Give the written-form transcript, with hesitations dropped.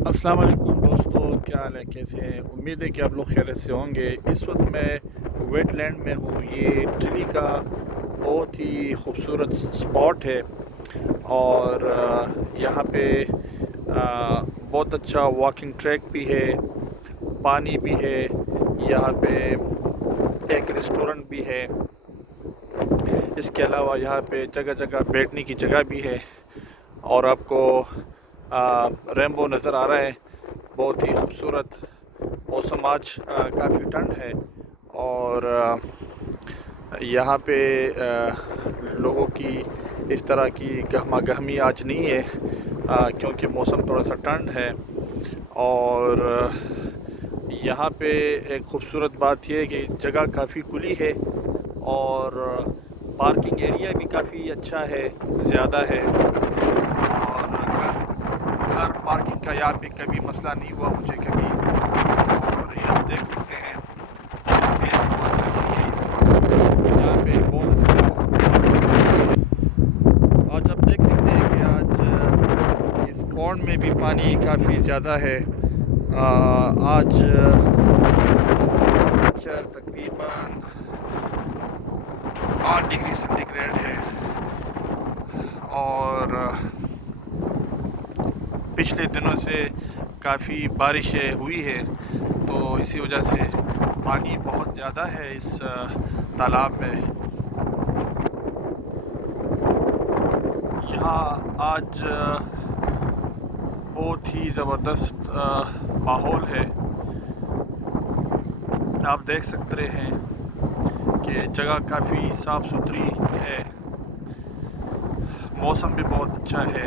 अस्सलाम वालेकुम दोस्तों, क्या हाल है, कैसे हैं। उम्मीद है कि आप लोग खैरियत से होंगे। इस वक्त मैं वेटलैंड में हूँ। ये चिली का बहुत ही खूबसूरत स्पॉट है और यहाँ पे बहुत अच्छा वॉकिंग ट्रैक भी है, पानी भी है। यहाँ पे एक रेस्टोरेंट भी है। इसके अलावा यहाँ पे जगह जगह बैठने की जगह भी है और आपको रेनबो नज़र आ रहा है। बहुत ही खूबसूरत मौसम। आज काफ़ी ठंड है और यहाँ पे लोगों की इस तरह की गहमा गहमी आज नहीं है, क्योंकि मौसम थोड़ा सा ठंड है। और यहाँ पे एक खूबसूरत बात यह है कि जगह काफ़ी खुली है और पार्किंग एरिया भी काफ़ी अच्छा है, ज़्यादा है। और कार पार्किंग का यहाँ पे कभी मसला नहीं हुआ मुझे कभी। और ये आप देख सकते हैं तेज़ हवा चल रही है इस वक्त यहाँ पे बहुत अच्छा। आज आप देख सकते हैं कि आज इस पॉन्ड में भी पानी काफ़ी ज़्यादा है। आज टेम्परेचर तकरीबन 8 डिग्री सेंटीग्रेड है और पिछले दिनों से काफ़ी बारिशें हुई है, तो इसी वजह से पानी बहुत ज़्यादा है इस तालाब में। यहाँ आज बहुत ही ज़बरदस्त माहौल है। आप देख सकते हैं कि जगह काफ़ी साफ़ सुथरी है, मौसम भी बहुत अच्छा है।